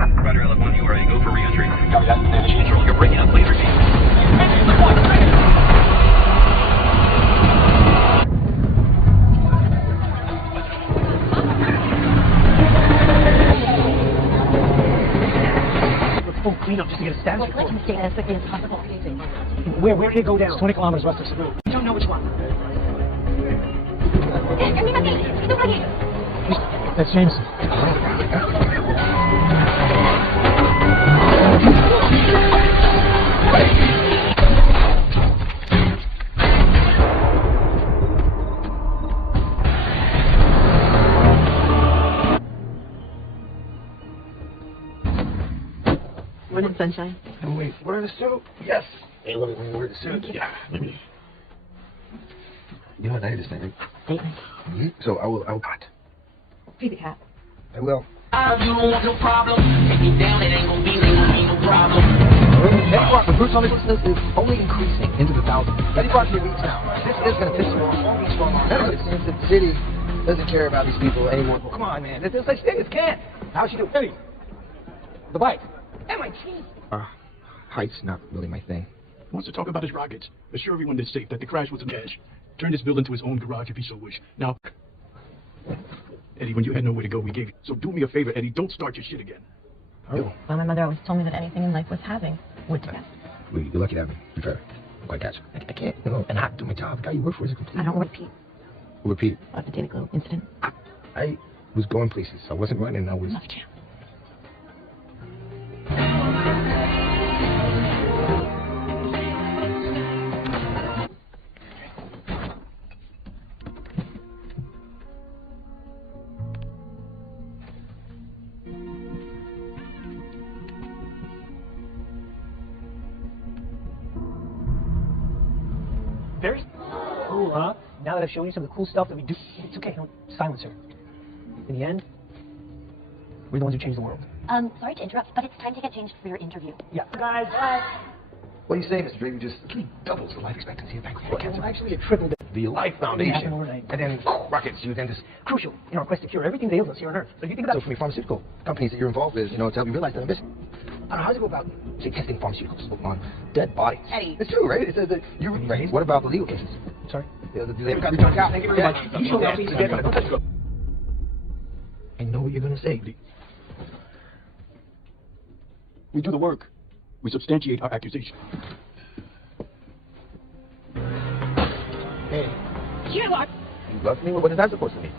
Roger, LF1, you are a go for re-entry. Copy that. Initiate control. You're breaking up. Please repeat. Full cleanup just to get a status report. Let's stay as quickly as possible. Where did it go down? 20 kilometers west of Cebu. You don't know which one. That's Jameson. Morning, sunshine. Oh, wait, wear the suit? Yes. Hey, let me wear the suit. Yeah. You know what night it is tonight, right? Mm-hmm. So I will pot. Feed the cat. I will. You don't want no problem. Take me down, it ain't gonna be no problem. The Bruce on business is only increasing into the thousands. Eddie Brock here weeks now. This is gonna piss you off all weeks long. It seems that the city doesn't care about these people anymore. Well, come on, man. There's no such thing as can't. How's she doing? Eddie. The bike. MIT. Height's not really my thing. He wants to talk about his rockets. Assure everyone that's safe that the crash was a cash. Turn this building into his own garage if he so wish. Now, Eddie, when you had nowhere to go, we gave you. So do me a favor, Eddie, don't start your shit again. Oh. Well, my mother always told me that anything in life worth having would test. Well, you're lucky to have me. Be fair. Quite catch. I can't, and not do my job. The guy you work for is a complete... I don't repeat. Repeat. About the Daily Glow incident. I was going places. I wasn't running. I was... Left you. Very cool, huh? Now that I've shown you some of the cool stuff that we do, it's okay, don't silence her. In the end, we're the ones who change the world. Sorry to interrupt, but it's time to get changed for your interview. Yeah. Guys, bye. What are you saying, Mr. Drake? Just doubles the life expectancy of pancreatic cancer. Well, actually, it tripled it. The Life Foundation. And then rockets, you then just... Crucial in our quest to cure everything that ails us here on Earth. So if you think about So for the pharmaceutical companies that you're involved with, to help you realize that ambition. I don't know, how does it go about, say, testing pharmaceuticals on dead bodies? Eddie. It's true, right? It says that you raised. What about the legal cases? Sorry? Do they ever got to talk out? Thank you very much. You show me please again. Don't touch it. I know what you're going to say. We do the work. We substantiate our accusation. Hey, You are... you love me? What is that supposed to mean?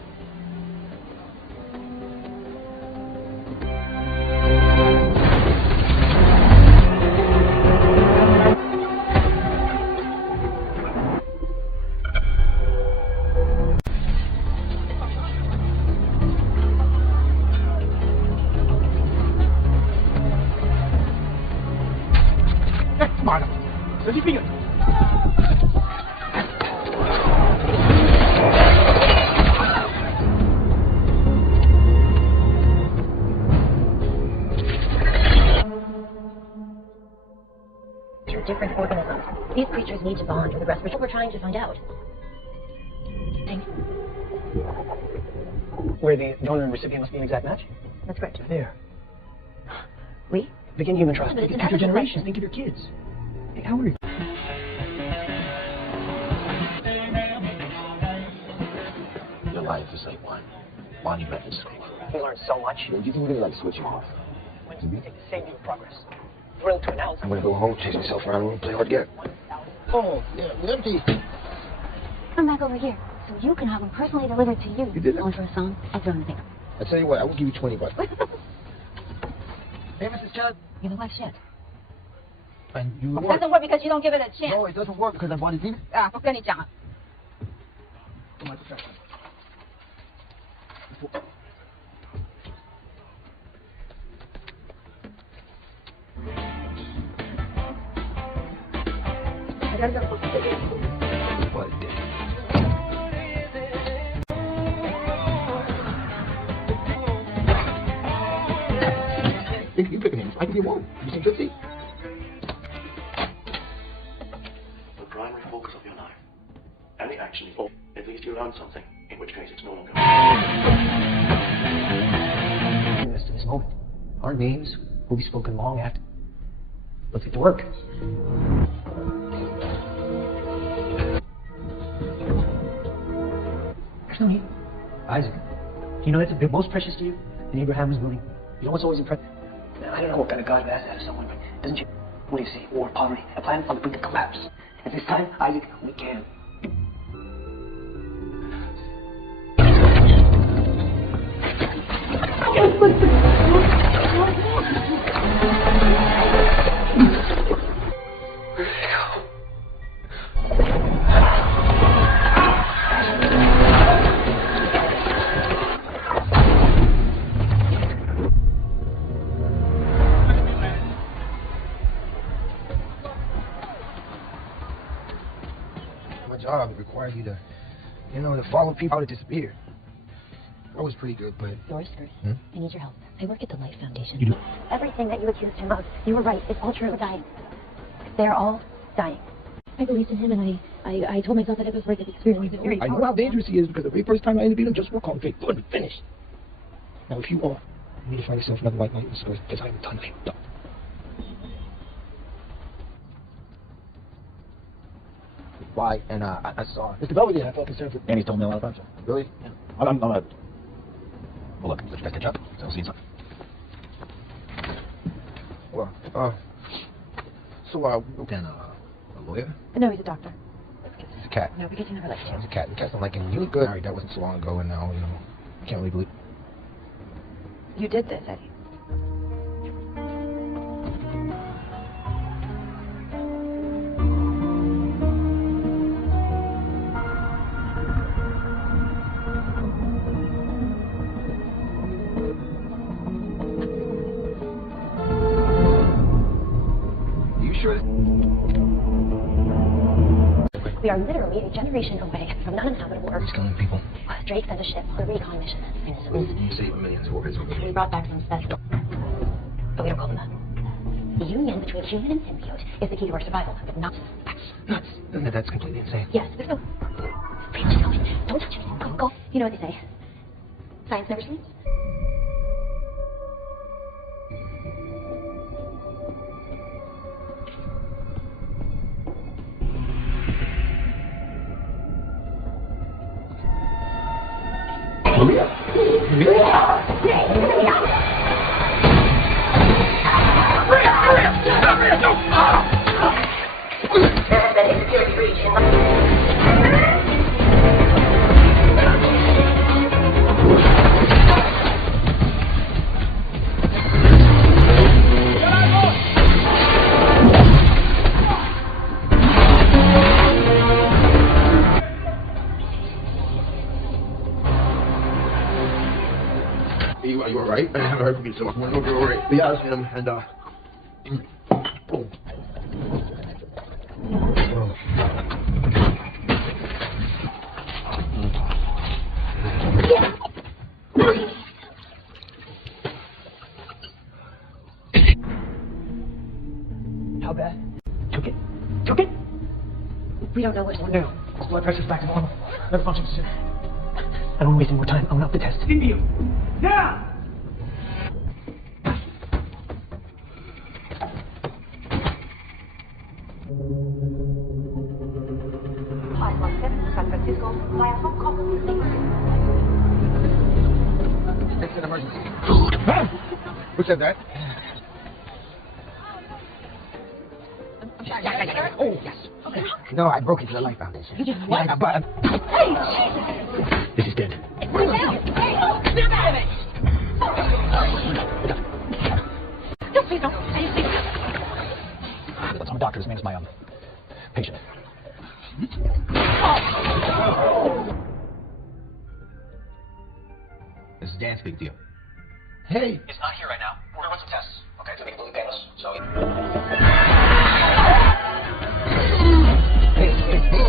different organisms. These creatures need to bond with the rest, which we're trying to find out. Thanks. Where the donor and recipient must be an exact match? That's correct. There. We? Begin human trust. But it's Think an of your ethical generations. question. Think of your kids. Hey, how are you? Your life is like one monumental scroll. You learned so much. You can really like switch you off. When you take the same view of progress. Thrilled to announce. I'm gonna go home, chase myself around, and play hard to get. Oh, yeah, it's empty. Come back over here, so you can have them personally delivered to you. You did that? Only for a song. I'll throw in the pickup. I tell you what, I will give you $20. Hey, Mrs. Judd. You look like shit. And you It doesn't work because you don't give it a chance. No, it doesn't work because I bought it in. 啊，我跟你讲。 But it did. You pick a name. I can be one. You seem tipsy. The primary focus of your life. Any action involved, at least you learn something, in which case it's no longer. To this moment. Our names will be spoken long after. Let's get to work. There's no need. Isaac, you know that's the most precious to you? And Abraham was willing. You know what's always impressive? I don't know what kind of God asked that of someone, but doesn't you? What do you say? War, poverty, a planet on the brink of collapse. At this time, Isaac, we can. My job requires you to, to follow people out to disappear. That was pretty good, but... Yours first. I need your help. I work at the Life Foundation. You do? Everything that you accused him of, you were right. It's all true. They're dying. They're all dying. I believed in him, and I told myself that it was worth the experience. I know how dangerous he is because the very first time I interviewed him, just work on fake. Good, finished. Now, if you are, you need to find yourself another white knight in the skirt because I have a ton of him. Why? And I saw Mr. Belvedere, I felt concerned for... Andy's told me a lot about you. Really? Yeah. I'm well, look, let's catch up. So I'll see you soon. Well, then a lawyer? No, he's a doctor. He's a cat. No, because you never liked He's him. a cat. The cats don't like him. You look good. Alright, that wasn't so long ago, and now, I can't really believe. You did this, Eddie. We are literally a generation away from uninhabitable Earth. He's killing people. Drake sent a ship on a recon mission. You saved millions of orphans. We brought back some special. But we don't call them that. The union between human and symbiote is the key to our survival, but not... Nuts. That's completely insane. Yes, there's no... Please, just help me. Don't touch me. Go. You know what they say. Science never sleeps. You were right. I haven't heard from you so much. No, you're all right. But yeah, I was him, and boom. How bad? Took it? We don't know which one. No. His blood pressure's back to normal. Never functions soon. I don't waste any more time. I'm gonna up the test. India! Now! Flight 17, San Francisco, via Hong Kong. It's an emergency. Who said that? Oh, yes. Okay. No, I broke into the Life Foundation. You did what? Yeah, but... This is dead. Snap out of it! No, please don't. Look, I'm a doctor. This man is my patient. This is Dan's big deal. Hey! It's not here right now. We're gonna run some tests. Okay, to make it completely painless. So.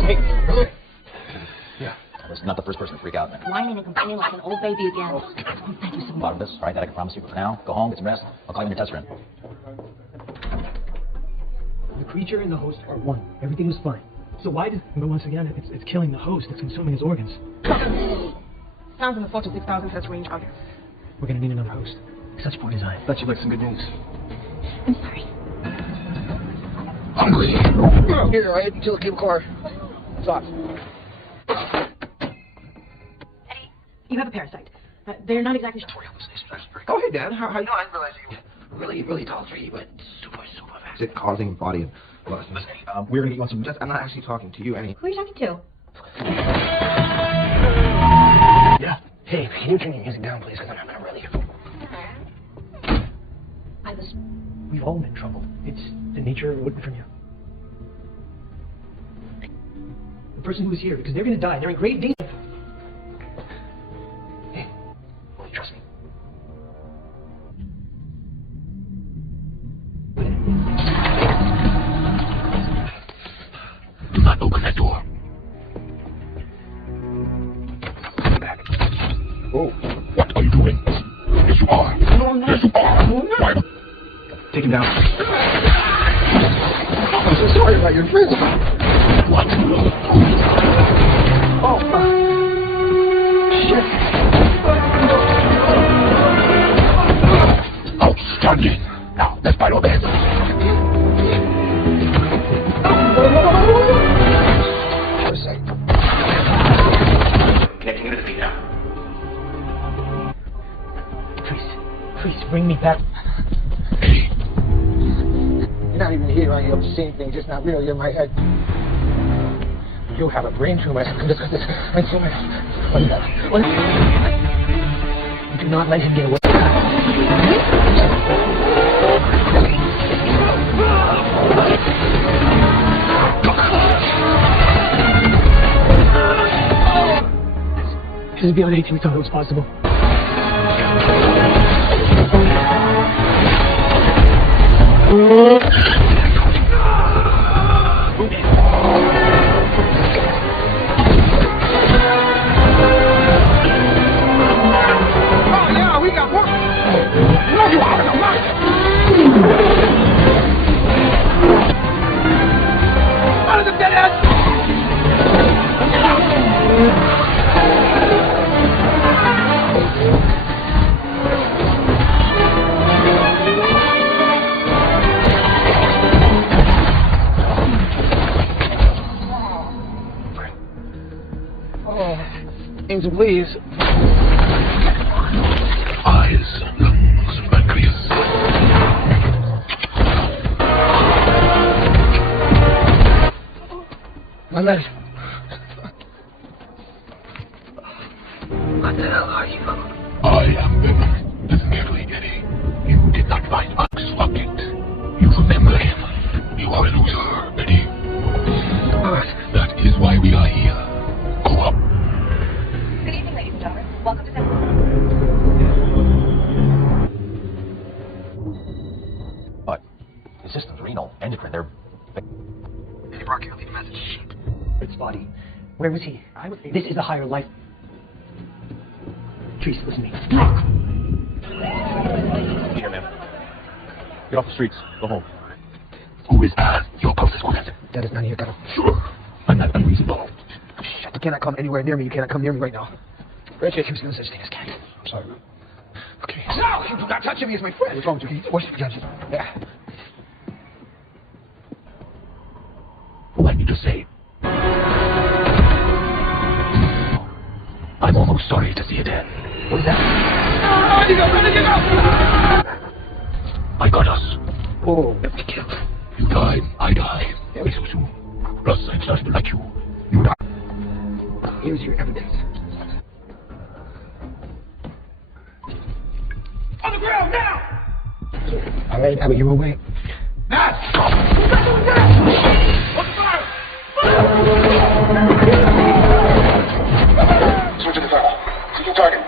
Hey. Yeah. Listen, not the first person to freak out. Whining and complaining like an old baby again. Thank you so much. Bottom of this, all right? That I can promise you. But for now, go home, get some rest. I'll call you when your tests are in. The creature and the host are one. Everything was fine. So why does... But once again, it's killing the host. It's consuming his organs. Sounds in the 4,000 to 6,000 hertz range, August. We're gonna need another host. Such poor design. Thought you'd like some good news. I'm sorry. Hungry. Here, I had utility cable car. Socks. Eddie, you have a parasite. They're not exactly sure. Oh, hey, Dad. How you doing? I didn't realize you were really tall tree, but super fast. Is it causing body loss? Listen, we're gonna get you on some. I'm not actually talking to you, Annie. Who are you talking to? Yeah. Hey, can you turn your music down, please? Because I'm having a really. We've all been in trouble. It's the nature of what from you. The person who's here, because they're going to die. They're in great danger. Hey, trust me. Do not open that door. Come back. Oh. What are you doing? Yes, you are. No, I'm not. Yes, you are. Why? Take him down. I'm so sorry about your friends. What? Oh, shit. Outstanding. Now, let's fight our best. Parasite. Connecting to the feet now. Please, bring me back. You're not even here, right? You're seeing things, just not really in my head. You have a brain tumor. I can discuss this. Brain tumor. What is that? What is that? Do not let him get away. This is beyond anything we thought it was possible. Angel, please. Eyes, lungs, pancreas. My legs. What the hell are you? I am Venom. Listen carefully, Eddie. You did not find Max Rocket. You remember him. You are a loser, Eddie. That is why we are here. Go up. Good evening, ladies and gentlemen. Welcome to the... But the system's renal, endocrine, they're... Hey, Rocky, I'll leave a message. Its body. Where was he? This is a higher life. Trees, listen to me. Here, man. Get off the streets. Go home. Who is as your closest friend? That is none of your kind. Sure. I'm not unreasonable. Shit, you cannot come anywhere near me. You cannot come near me right now. Reggie keeps doing such thing as cat. I'm sorry. Okay. No, you do not touch me as my friend. What's wrong with you? What's your judges? Yeah. What I need to say. I'm almost sorry to see it end. What is that? I got us. Oh, You died, I die. Yeah. We so soon. Plus, I'm starting to like you. You die. here's your evidence. On the ground now! All right, Abby, you're away. Matt! What's the fire? Switch to the thermal. See your target.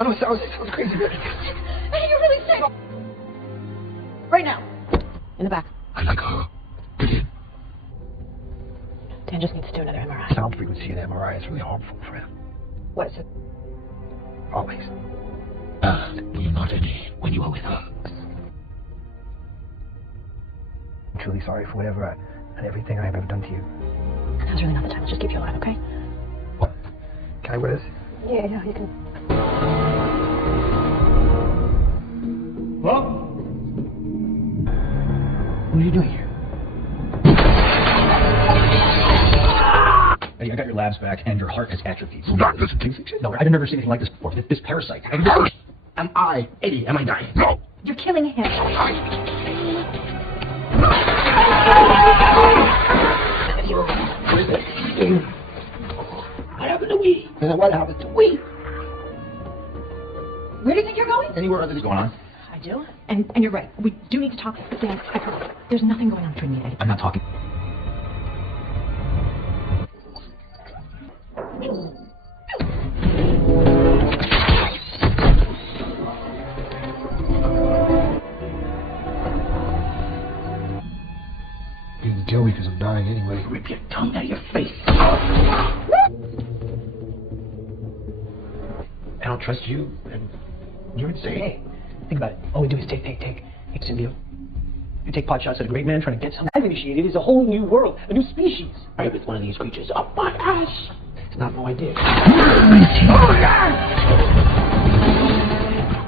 Oh, no, that was crazy. Eddie, you're really sick! Right now. In the back. I like her. Get in. Dan just needs to do another MRI. sound frequency in MRI is really harmful for him. What's it? Always. Were you not any when you were with her? I'm truly sorry for whatever and everything I have ever done to you. Now's really not the time. Let's just keep you alive, okay? What? Can I wear this? Yeah, you can. What are you doing here? Eddie, I got your labs back, and your heart has atrophied. Do not listen to me. No, I've never seen anything like this before. This parasite. Am I, Eddie, am I dying? No. You're killing him. What happened to we? What happened to we? Where do you think you're going? Anywhere other than What's going on? I do. And you're right. We do need to talk. But Dan, I promise. There's nothing going on between me and Eddie. I'm not talking. You can kill me because I'm dying anyway. Rip your tongue out of your face. I don't trust you, and you're insane. Hey, think about it. All we do is take. Hey, symbiote. You take pot shots at a great man trying to get something. I've initiated is a whole new world, a new species. I rip one of these creatures up my ass. It's not my idea.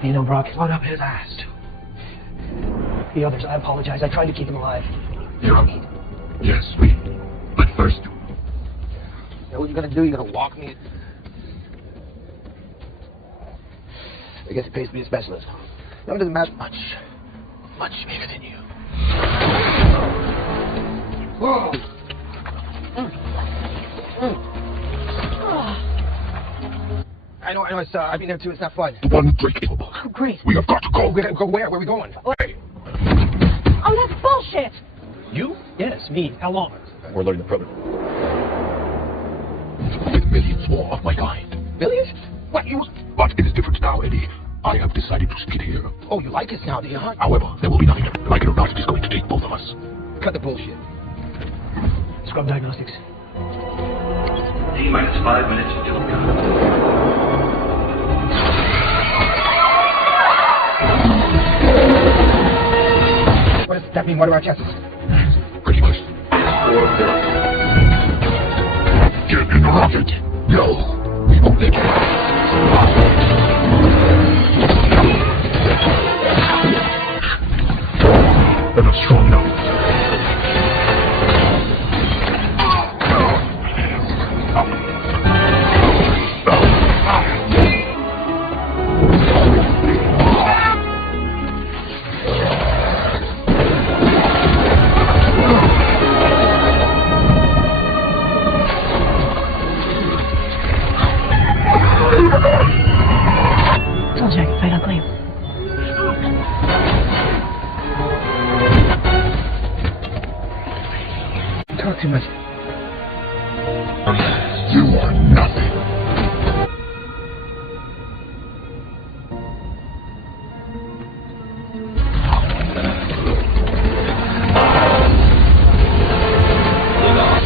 You know, Brock, One up his ass. the others, I apologize. I tried to keep them alive. Yeah. Yes, we. But first, You know what you're gonna do? You're gonna walk me. I guess it pays to be a specialist. No, it doesn't matter much. Much bigger than you. Whoa! I know, it's, I've been there too, it's not fun. one drink. Oh, great. We have got to go. We're gonna go where? Where are we going? Hey. Oh, that's bullshit. You? Yes, me. How long? We're learning the program. With millions more of my kind. Millions? What, you... But it is different now, Eddie. I have decided to stick it here. Oh, you like us now, do you, huh? However, there will be nothing. Like it or not, it is going to take both of us. Cut the bullshit. Scrub diagnostics. T-minus 5 minutes until go. What does that mean? What are our chances? Pretty much. Get in the rocket. No. We won't let you. They're not strong enough. Told you I could fight ugly. Talk too much. You are nothing.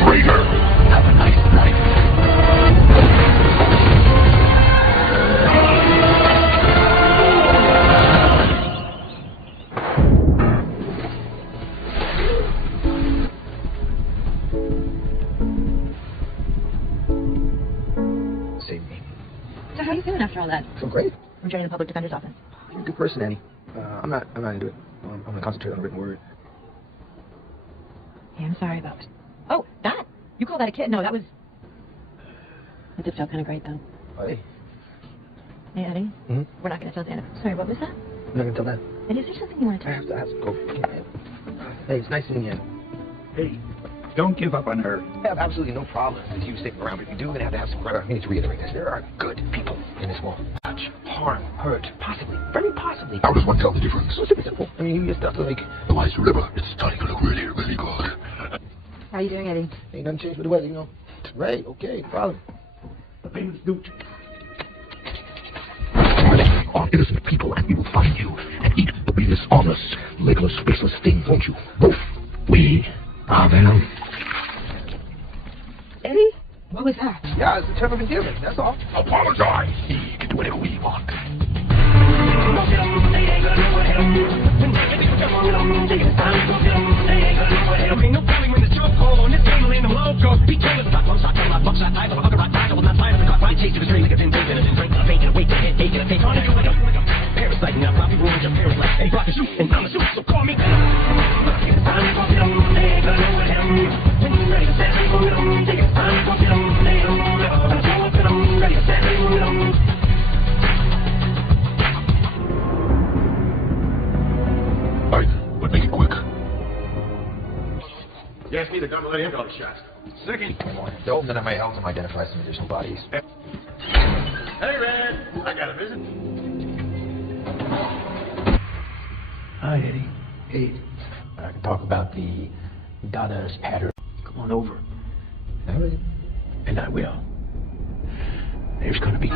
Raider, have a nice night. Save me. So how are you feeling after all that? So great. I'm joining the public defender's office. You're a good person, Annie. I'm not into it. I'm gonna concentrate on the written word. Yeah, I'm sorry about it. Oh, that? You call that a kid? No, that was... It did feel kind of great, though. Hey. Hey, Eddie. Mm-hmm. We're not going to tell Santa. Sorry, what was that? I'm not gonna tell that. Eddie, is there something you want to I tell me? have to go. Hey, it's nice seeing you. Hey, don't give up on her. I have absolutely no problem with you sticking around, but if you do, we're gonna have to have some ground. I need to reiterate this. There are good people in this world. Touch, harm, hurt, possibly, very possibly. How does one tell the difference? So super simple. I mean, you just have to like. Otherwise, remember, it's starting to look really, really good. How are you doing, Eddie? Ain't nothing changed with the weather, you know. Right? Okay, no problem. The payments due. Are innocent people, and we will find you and eat the be dishonest, legless, faceless things, won't you? Both. We are them. Eddie? Well, How is that? Yeah, it's the term of endearment, that's all. Apologize. He can do whatever we want. But make it quick. Yes, me, the gun, let him go the shots. Second. Dope, then I might help them identify some additional bodies. Hey, Red. I got a visit. Hi, Eddie. Hey, I can talk about the Dada's pattern. Come on over. All right. And I will. There's gonna be...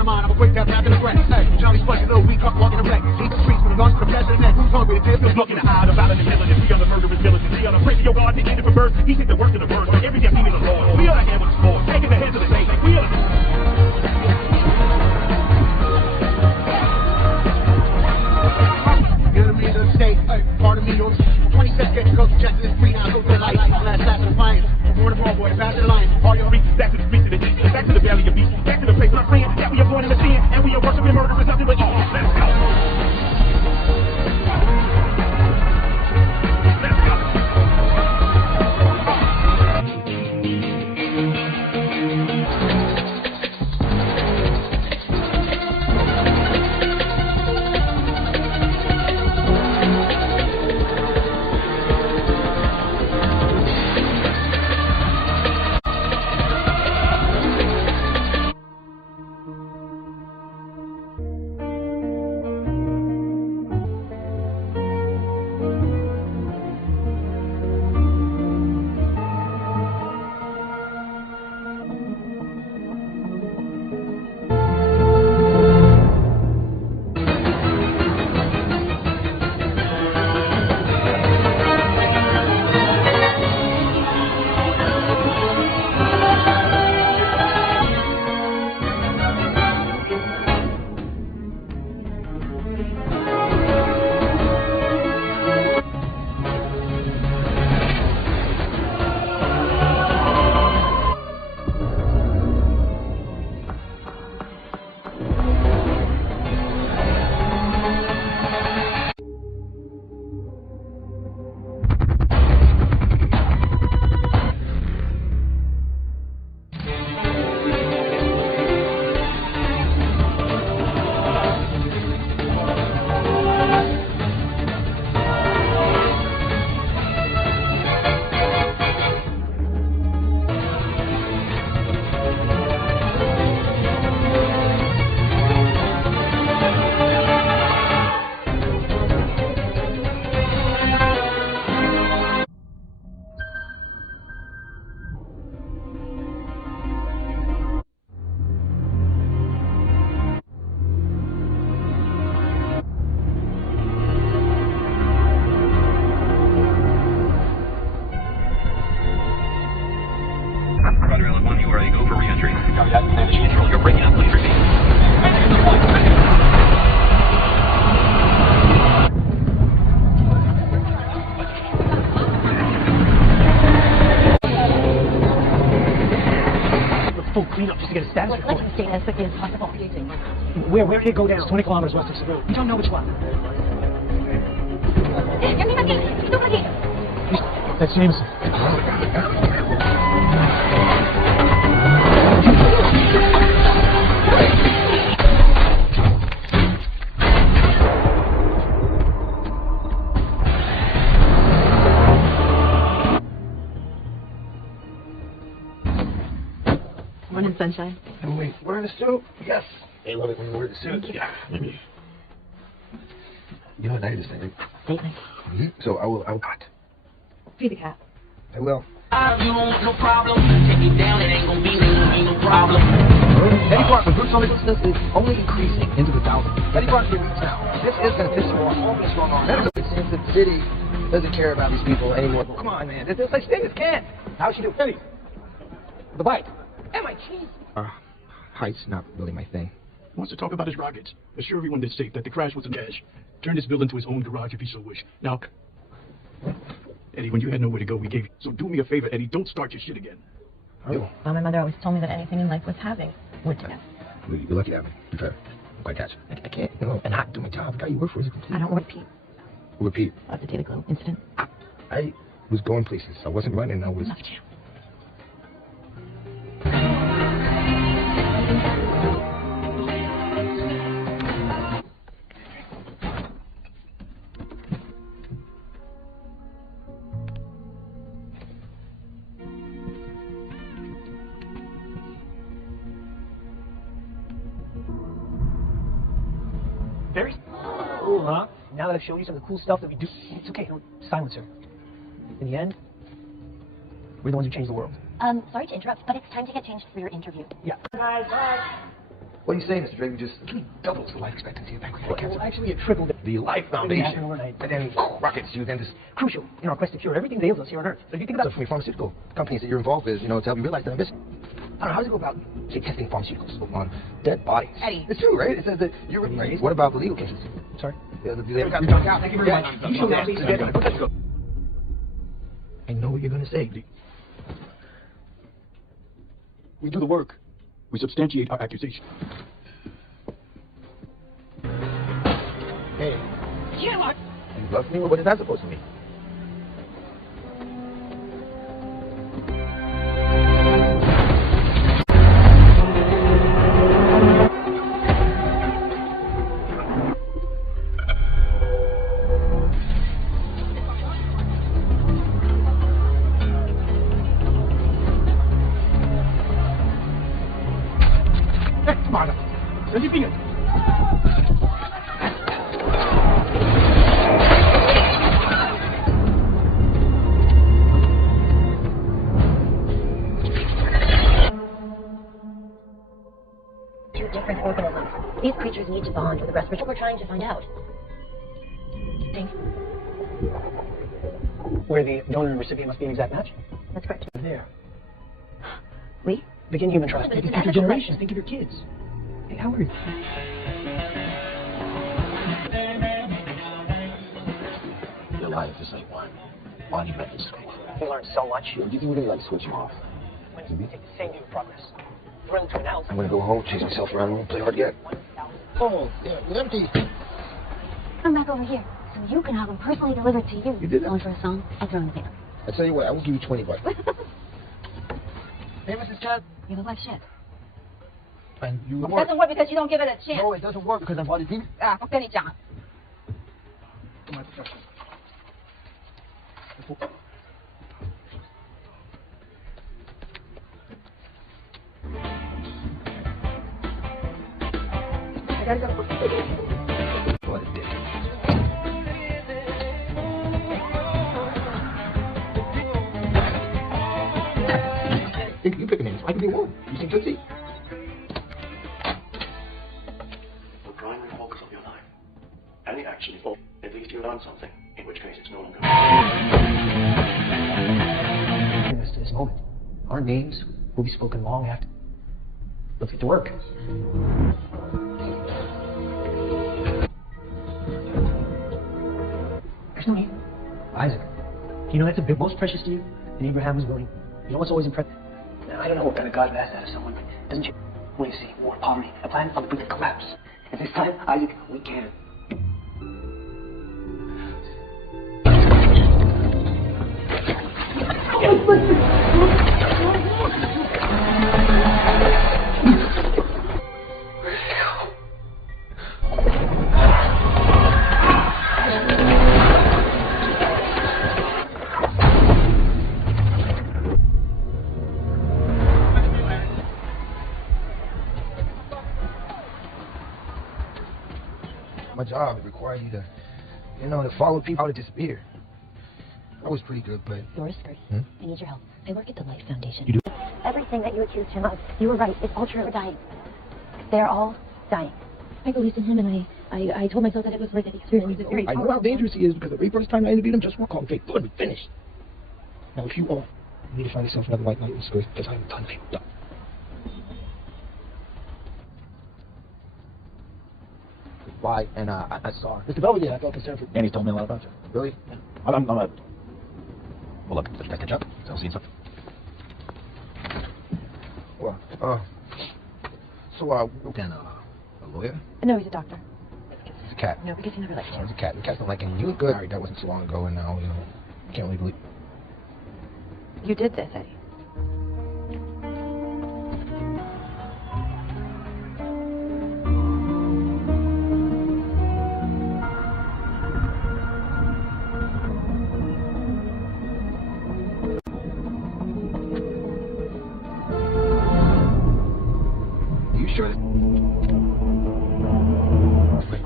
I'm a quick tap in the grass. Hey, Johnny's fucking little weak up walking the wreck. Eat the streets with the guns to the president. Who's hungry to piss? Look in the eye, the violent and villain. We are the murderous villains. We are the praise of your God, the end of a bird. He takes the worst of the bird. Every day we need the Lord. We are the hand with the sword. Taking the heads of the state. We are the... Enemies of the state. Pardon me, yours. 20 cents get to go to Jackson. 3 now, go to the light. Last class of defiance. Born the ball boy, pass the line. All your reaches back to the streets of the east. Back to the valley of beasts. Back to the place of our friends. That we are born in the sin. And we are worshiping murder is nothing but evil. Let's go. Let's go. You're breaking up. Please repeat. Full cleanup just to get a status report. Let's stay as quickly as possible. Where did it go down? It's 20 kilometers west of Seville. You don't know which one. That's Jameson. Morning, sunshine. And wait, wearing a suit? Yes. I love it when you wear the suit. Yeah. You know what night it is, David? Date night. So I will not. Feed the cat. I will. You don't want no problem. Take me down, it ain't gonna be no problem. Eddie Brock, the group homelessness is only increasing into the thousands. Eddie Brock here weeks now. This is going to piss you off. All this going on. It seems that the city doesn't care about these people anymore. Come on, man. This like Stingers can't. How's she doing? Eddie. The bike. MIT. Height's not really my thing. He wants to talk about his rockets. Assure everyone that's safe that the crash was a dash. Turn this building into his own garage if he so wish. Now, Eddie, when you had nowhere to go, we gave you. So do me a favor, Eddie, don't start your shit again. Oh. Well, my mother always told me that anything in life worth having would do. You're lucky to have me. Be fair. I'm quite attached. I can't, and not do my job. The guy you work for is a complete... I don't want Pete. Repeat. Of the Daily Globe incident. I was going places. I wasn't running. I was... Loved you. Very cool, huh? Now that I've shown you some of the cool stuff that we do, it's okay, don't silence her. In the end, we're the ones who change the world. Sorry to interrupt, but it's time to get changed for your interview. Yeah. What are you saying, Mr. Drake? We just doubles the life expectancy of pancreatic cancer. Well, actually, it tripled The Life It happened Foundation. overnight. And then rockets, you then just... Crucial in our quest to cure everything that ails us here on Earth. So if you think So about from your pharmaceutical companies that you're involved with, to help you realize that ambition. I don't know, how does it go about, say, testing pharmaceuticals on dead bodies? Eddie. It's true, right? It says that you're right. What about the legal cases? Sorry? Yeah, Thank you very much. You should now please get Let's go. I know what you're going to say. We do the work. We substantiate our accusation. Hey. You love me? What is that supposed to mean? Two different organisms. These creatures need to bond with the rest, which we're trying to find out. Think. Where the donor and recipient must be an exact match? That's correct. There. We? Begin human trust. But it's Think an of ethical generations. Think of your kids. Hey, how are you? Your life is like one monumental scroll. We learned so much. Do you think we're going to switch them off? When you take the same view of progress. Thrilled to announce. I'm going to go home, chase myself around, and play hard to get. Oh, yeah, it's empty. Come back over here, so you can have them personally delivered to you. You did that? Going for a song, I'll throw in the paper. I tell you what, I will give you $20. Hey, Mrs. Chad. You look like shit. And you It doesn't work because you don't give it a chance. No, it doesn't work because I've already seen it. 啊，我跟你讲。 What a dick. You pick a name. I can be one. You seem tootsie. The primary focus of your life. Any action involved, at least you learn something, in which case it's no longer... Bring us to this moment. Our names will be spoken long after. Let's get to work. There's no need. Isaac, that's the most precious to you, and Abraham was willing. You know what's always impressive? Now, I don't know what kind of God would ask that of someone, but doesn't you? What do you see? War, poverty, a planet on the brink of collapse. And this time, Isaac, we can. My job, it required you to, to follow people how to disappear. I was pretty good, but... Doris, first. I need your help. I work at the Life Foundation. You do? Everything that you accused him of, you were right. It's all true. We're dying. They're all dying. I believed in him, and I told myself that it was worth it. The experience was very I know how dangerous he is because the very first time I interviewed him, just one call, okay, good, we finished. Now, if you all You need to find yourself another white knight in the square, because I'm done. Done. Why? And I saw Mr. Belvedere. I felt concerned for. And he's told me a lot about you. Really? Yeah. I'm a. Well, look, let's catch up. So, see something. Well, then a lawyer? No, he's a doctor. It's a cat. No, because he never liked Oh, you. it's a cat. The cat's not liking you. Good. Alright, that wasn't so long ago, and now, you know, can't really believe. You did this, Eddie.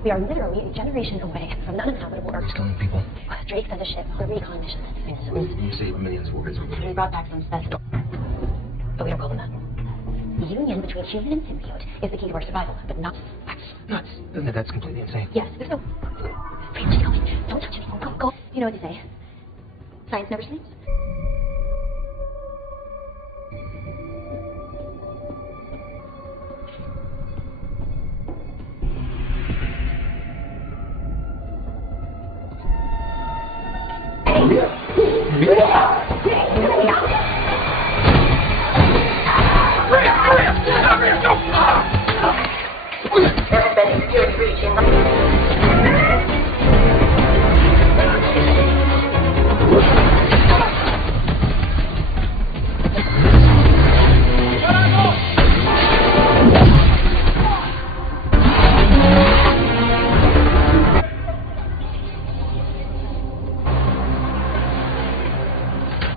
We are literally a generation away from the uninhabitable Earth. He's killing people. Drake sent a ship on a recon mission. You save millions of workers. We brought back some specimens. But we don't call them that. The union between human and symbiote is the key to our survival, but not... That's nuts. Isn't it? That's completely insane. Yes, there's no... Don't touch me. Go. You know what they say. Science never sleeps.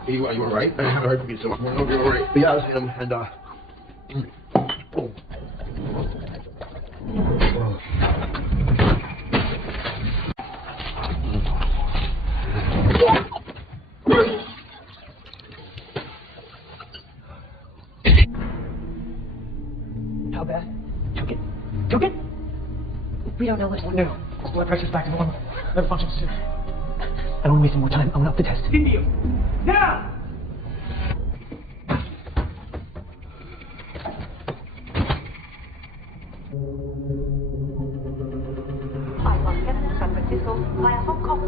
Are you alright? I haven't heard from you so much. I hope you're alright. But yeah, I was seeing him, and How bad? Took it? We don't know what's... No. His blood pressure's back to normal. Never functions soon. I don't want to waste any more time. I want up the test. Indio! Now! I was headed to San Francisco via Hong Kong.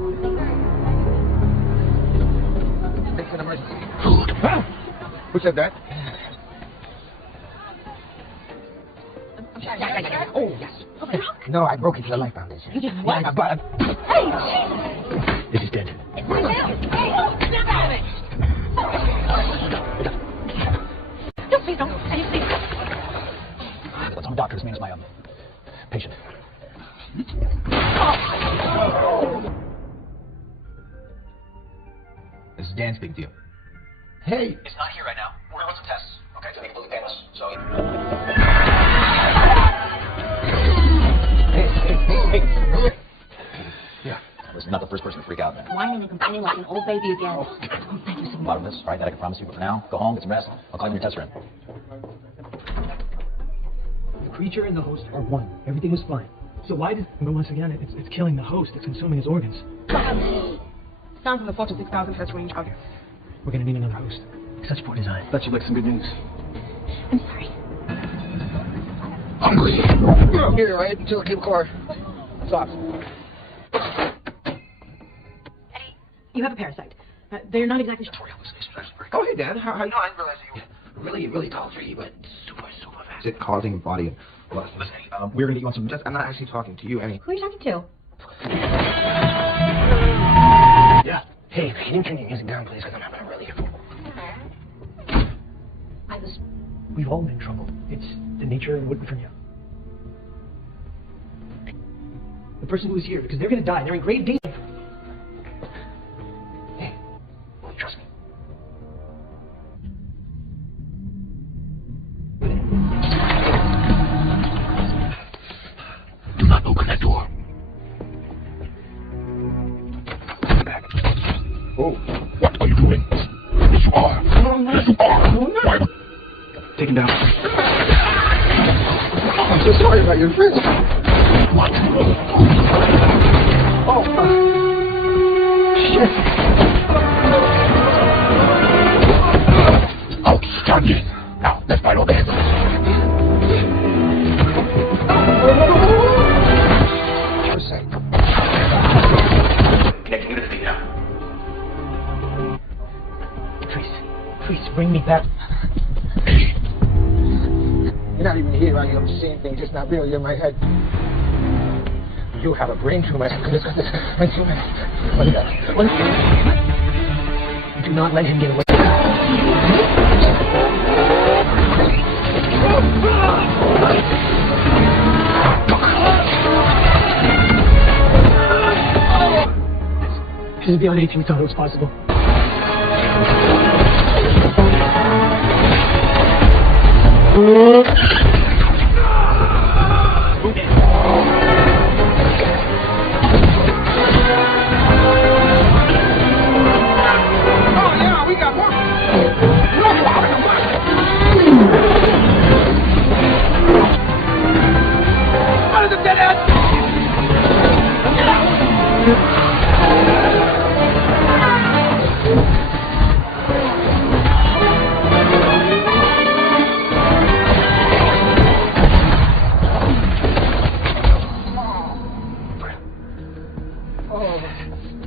it's an emergency. Who said that? Oh, yes. No, I broke into the Life Foundation. You did what? Yeah, but... This is dead. Snap out of it! No, please don't. Eddie, please. Let's I'm a doctor. This man is my patient. This is Dan's big deal. Hey! It's not here right now. We're gonna run some tests. Okay, to make it look painless. So. Hey. Yeah. Listen, you're not the first person to freak out, man. Whining and complaining like an old baby again. Oh, thank you so much. Bottom of this, right? That I can promise you. But for now, go home, get some rest. I'll call you when your tests are in. The creature and the host are one. Everything was fine. So why did... But once again, it's killing the host. It's consuming his organs. Sounds in the 4 to 6,000 hertz range out here. We're gonna need another host. Such poor design. Thought you'd like some good news. I'm sorry. Hungry. Here, right? Until the car. Stop. Eddie, you have a parasite. They're not exactly sure. Oh, hey, Dan. How you know? I didn't realize you... Really tall tree, but super fast. Is it causing body loss? Listen, we're gonna get you on some. I'm not actually talking to you, Annie. Who are you talking to? Yeah. Hey, can you turn your music down, please? Because I'm having a really... We've all been in trouble. It's the nature of Woodford. The person who was here, because they're gonna die. They're in grave danger. Hey, trust me. Do not open that door. Come back. Oh. What are you doing? Yes, you are. Yes, you are. Why? Take him down. I'm so sorry about your friends. What? Oh, shit. Connecting you to the feed now. Please bring me back. You're not even here, right? I'm seeing things, just not real. You're in my head. You have a brain tumor. Brain tumor. What is that? Do not let him get away. This is beyond anything we thought it was possible.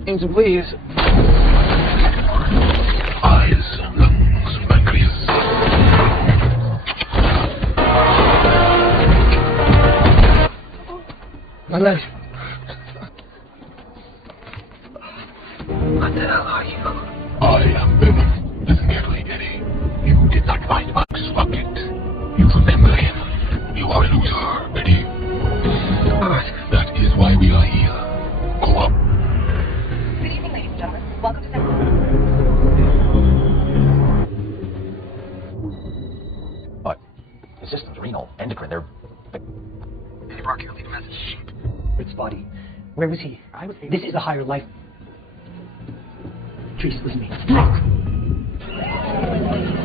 Angel, please. Eyes, lungs, pancreas. My leg. What the hell are you? I am Venom. Listen carefully, Eddie. You did not find Max. Fuck it. You remember him. You are a loser, Eddie. That is why we are here. Go up. Good evening, ladies and gentlemen. Welcome to But the systems, renal, endocrine, they're... Eddie Parker, leave a message. Its body. Where was he? This is a higher life. Trees, listen to me.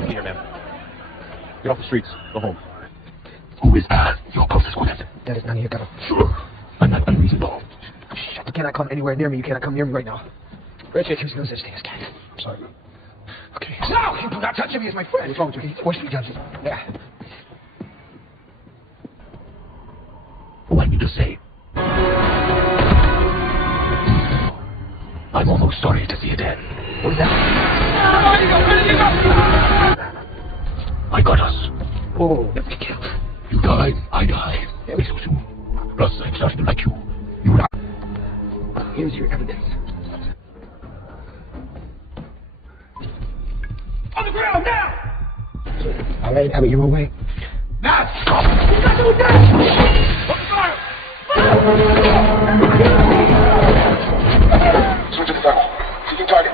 Here, man. Get off the streets. Go home. Who is that? Your closest contact. That is none of your government. Sure. I'm not unreasonable. Shit, you cannot come anywhere near me. You cannot come near me right now. Richard, there's no such thing as cat. I'm sorry. Okay. No! You do not touch me as my friend. What's wrong with you? He's forced to be judged. Yeah. What I need to say. I'm almost sorry to see you dead. What is that? I got us. Oh, let's be killed. You died, I died. Very so soon. Plus, I'm starting to like you. You and I. Here's your evidence. On the ground now! All right, have it your own way. Now! You got to do that! On the fire! Switch to the battle. Seeking target.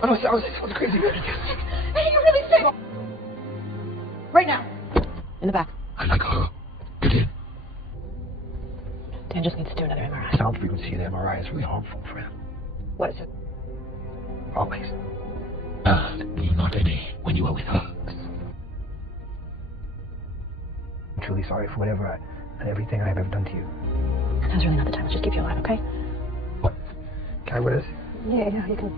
I was crazy. Hey, you're really sick! Right now. In the back. I like her. Get in. Dan just needs to do another MRI. Sound frequency of the MRI is really harmful for him. What is it? Always. And you're not Eddie when you are with her. I'm truly sorry for whatever and everything I have ever done to you. Now's really not the time. Let's just keep you alive, okay? What? Can I wear this? Yeah, you can.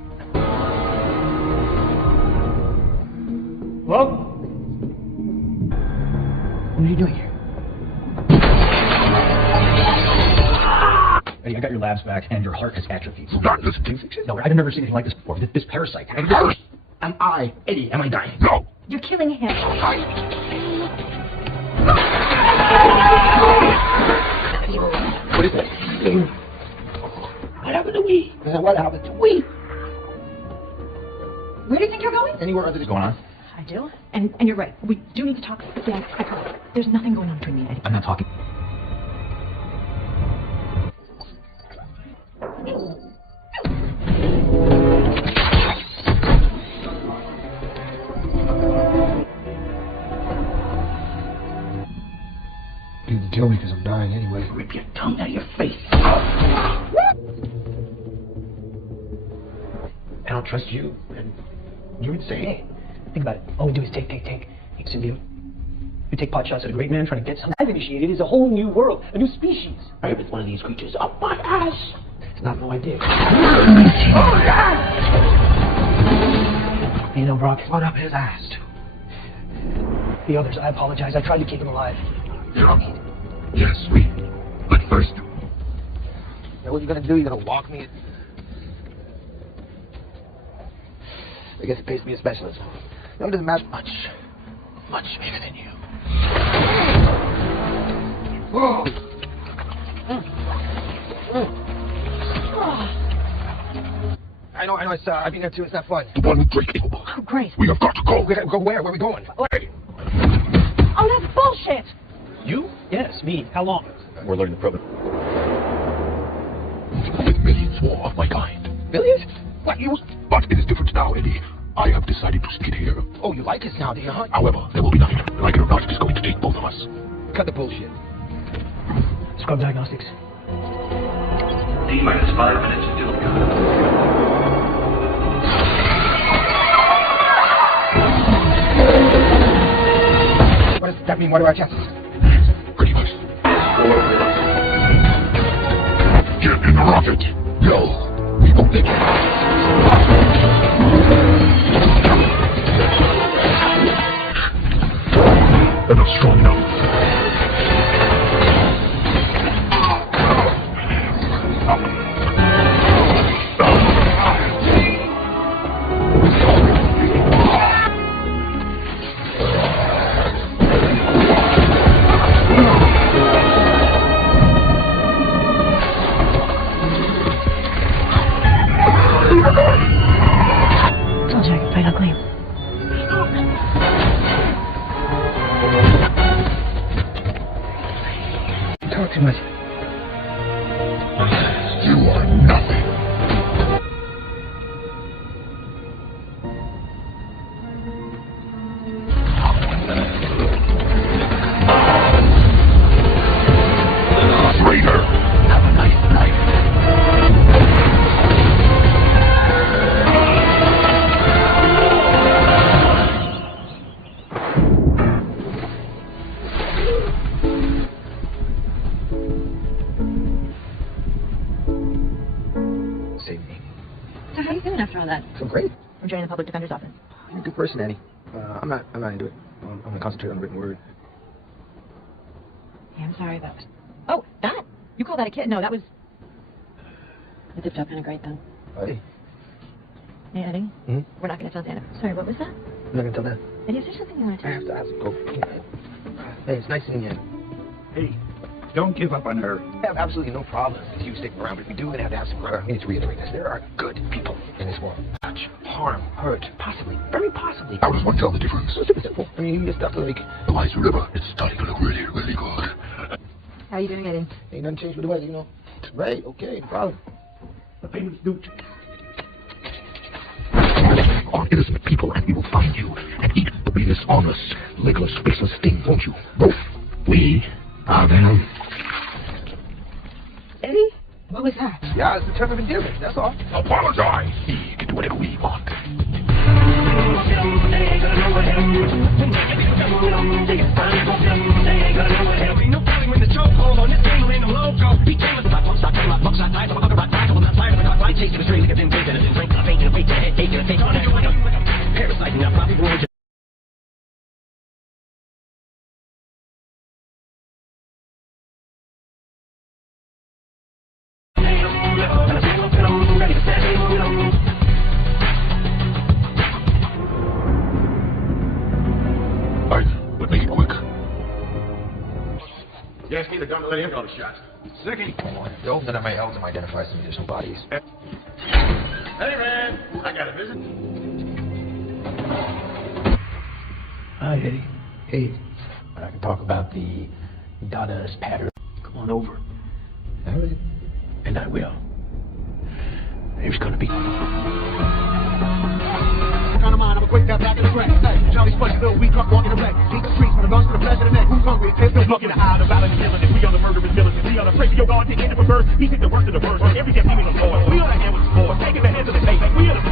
Hello? What are you doing here? Eddie, I got your labs back, and your heart has atrophied. Do not listen to me. No, I've never seen anything like this before. This parasite. First, Am I, Eddie, am I dying? no. You're killing him. What is it? What happened to we? What happened to we? Where do you think you're going? Anywhere other What's going on? I do. And you're right. We do need to talk. Dan, I promise. There's nothing going on between me and Eddie. I'm not talking. You can kill me because I'm dying anyway. Rip your tongue out of your face. I don't trust you, and you're insane. Hey, think about it. All we do is take. You symbiote. You take pot shots at a great man trying to get something. I've initiated is a whole new world, a new species. I have one of these creatures up my ass. It's not no idea. Oh, yeah! You know, Brock, one up his ass, too. The others, I apologize. I tried to keep them alive. Yeah. Yes, we. But first. Yeah, what are you gonna do? You gonna walk me? I guess it pays to be a specialist. No, it doesn't matter much. Much bigger than you. Whoa! I know, I've been there too, it's not fun. The one who drinks it. Oh, great. We have got to go. We gotta go where? Where are we going? Hey. Oh, that's bullshit! You? Yes, me. How long? We're learning the program. With millions more of my kind. Millions? What, you? But it is different now, Eddie. I have decided to stick it here. Oh, you like us now, do you, huh? However, there will be nothing. Like it or not, it is going to take both of us. Cut the bullshit. Scrub diagnostics. T-minus 5 minutes till What does that mean? What are our chances? Pretty much. 4 minutes. Get in the rocket. No. We won't let you. They're not strong enough. Told you I could fight ugly. Talk too much. You are nothing. Traitor. Have a nice night. Save me. So how are you feeling after all that? So great. I'm joining the public defender's office. You're a good person, Annie. I'm not into it. I'm gonna concentrate on the written word. Yeah, I'm sorry about it. Oh, that? You call that a kid? No, that was... It dipped up kind of great then. Hey. Hey, Eddie. Hmm? We're not going to tell Dana. Sorry, what was that? I'm not gonna tell that. Eddie, is there something you want to I tell me? have to go. Hey, it's nice seeing you. Hey, don't give up on her. I have absolutely no problem with you sticking around, but if we do, we're gonna have to have some I need to reiterate this. There are good people in this world. Touch, harm, hurt, possibly, very possibly. How does one tell the difference? It's super simple. I mean, you just have to like. The Wise River is starting to look really, really good. How are you doing, Eddie? Ain't nothing changed with the weather, you know. Right? Okay, no problem. The payments due. Are innocent people, and we will find you and eat the meanest, honest, legless, faceless thing, won't you? Both. We are them. Eddie? What was that? Yeah, it's the term of endearment. That's all. Apologize. We can do whatever we want. But make it quick. You asked me to come to let him go to shots. Second. Yo, then I might help them identify some additional bodies. Hey, man. I got a visit. Hi, Eddie. Hey. I can talk about the Dadaist pattern. Come on over. All right. And I will. There's gonna be... Kind of mind, I'm a quick tap back in the crack. Hey, Johnny's funny, little weak up walking the black. Deep the streets, when it runs to the flesh of the neck. Who's hungry? It's still looking to hide the violent killing. If we on the murderous villains, we on the pray for your God, take it for birth. He take the worst of the verse. Every day we in the Lord. We on the hand with the sword. Taking the hands of the tape. We in the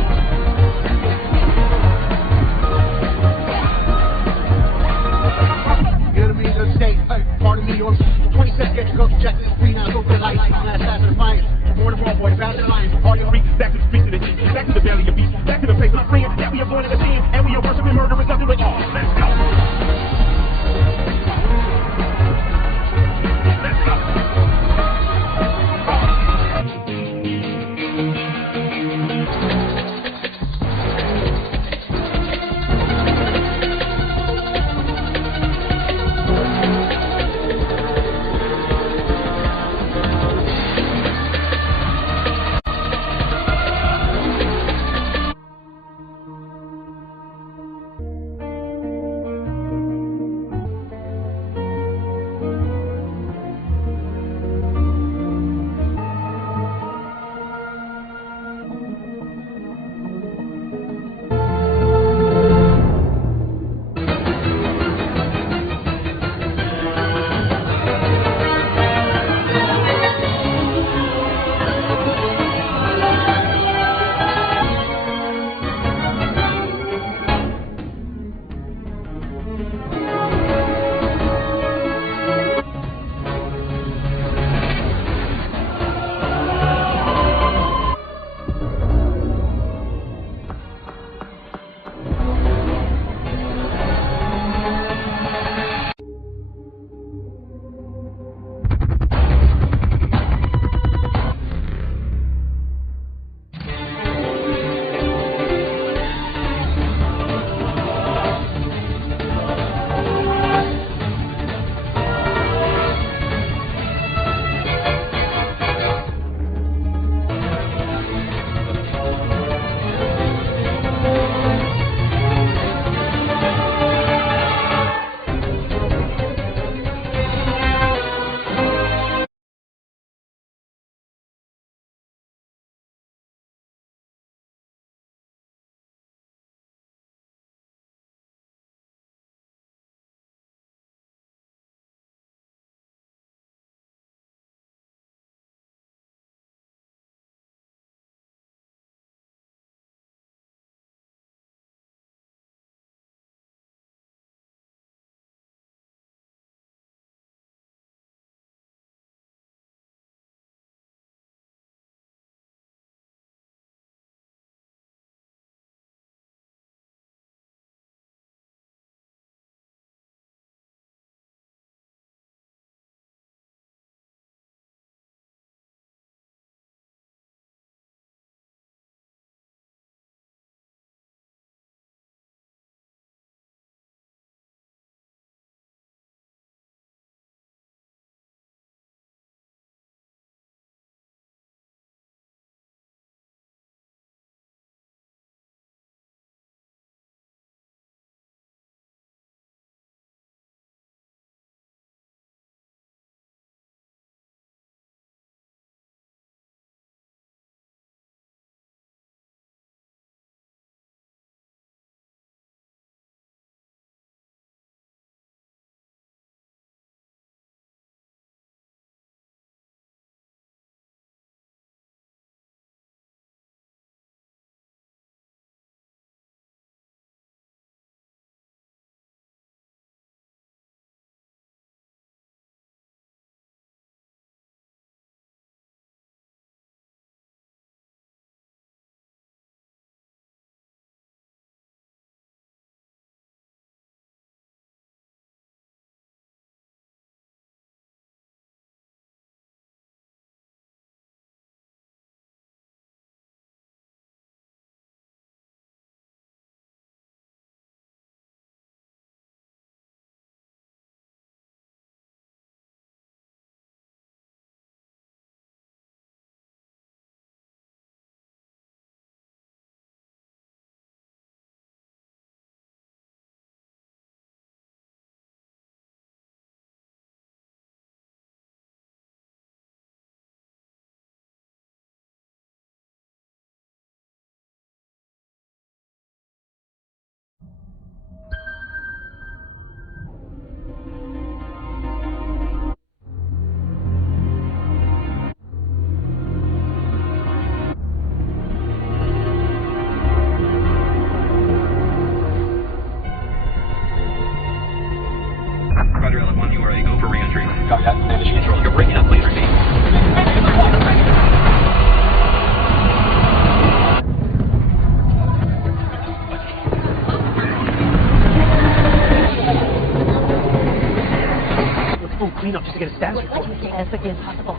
clean up just to get a status report. As quickly as possible.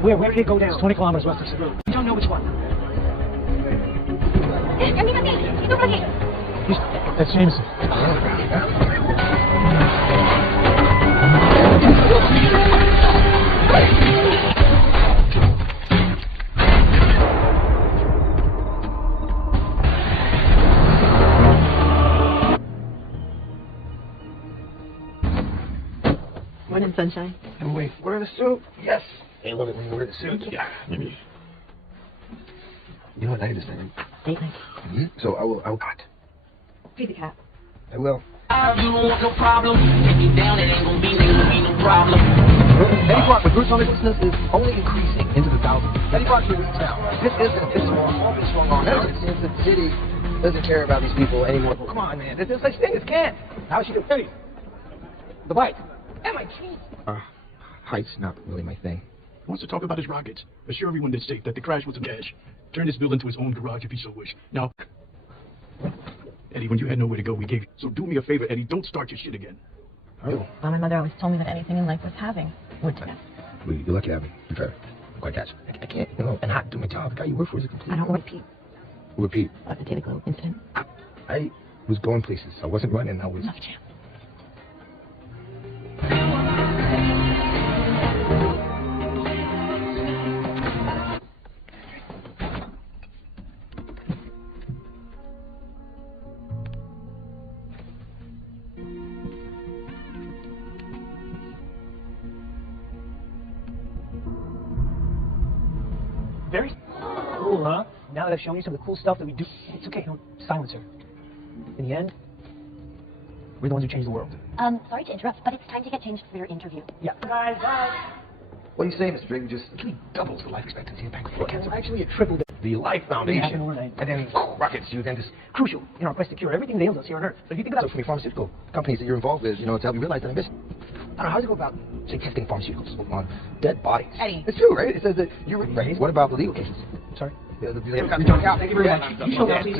Where did it go down? It's 20 kilometers west of Cebu. You don't know which one. That's Jameson. Morning, sunshine. And wait, wear the suit? Yes. I love it when you wear the suit. Yeah. You know what night it is, man? Date night. Mm-hmm. So I will cut. Feed the cat. I will. You don't want no problem. Take you down, it ain't gonna be no problem. Eddie Brock with Bruce homelessness is only increasing into the thousands. Eddie Brock here weeks now. This is going to piss him off. All this wrong on. Ever since the city doesn't care about these people anymore. Well, come on, man. There's no such thing as can't. How's she doing? Eddie. The bike. MIT. Height's not really my thing. He wants to talk about his rockets. Assure everyone this state that the crash was a gash. Turn this building into his own garage if he so wish. Now, Eddie, when you had nowhere to go, we gave you. So do me a favor, Eddie, don't start your shit again. Oh. Well, my mother always told me that anything in life worth having would be best. Well, you're lucky to have me. I'm fair. I'm quite catch. I can't, and not do my job. The guy you work for is a complete... I don't want Pete. Repeat. About the Daily Globe incident. I was going places. I wasn't running. I was... Not a chance. Very cool, huh? Now that I've shown you some of the cool stuff that we do, it's okay, don't silence her. In the end, we're the ones who change the world. Sorry to interrupt, but it's time to get changed for your interview. Yeah. Guys, What are you saying, Mr. Drake? Just really doubles the life expectancy of bank for cancer. actually, it tripled it. The Life Happened Foundation. overnight. And then rockets, you then just... Crucial in our quest to cure everything that ails us here on Earth. So if you think about So for me, pharmaceutical companies that you're involved with, to help you realize that I'm missing. I don't know, how does it go about, say, testing pharmaceuticals on dead bodies? Eddie. It's true, right? It says that you're right. What about the legal cases? Sorry? Yeah, Thank you very much. You show that, please.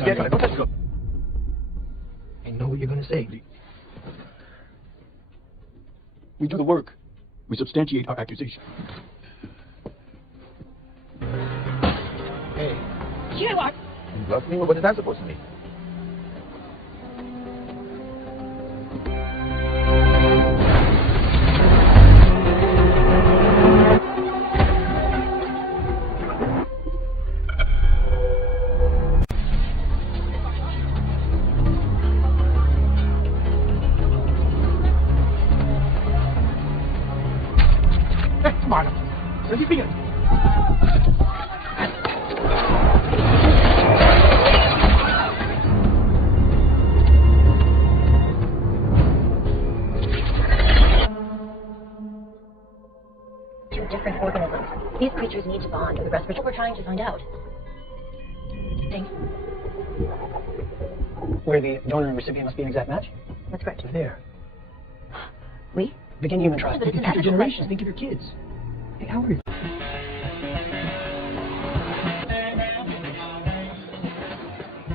I know what you're going to say. We do the work. We substantiate our accusation. Hey, You know what? you love me? What is that supposed to mean? Hey, Marlon. Where you been? Two different organisms. These creatures need to bond with the rest, which we're trying to find out. Thank you. Where the donor and recipient must be an exact match? That's correct. There. We? Begin human trust. Yeah, but Think it's of an future ethical generations. question. Think of your kids. Hey, how are you?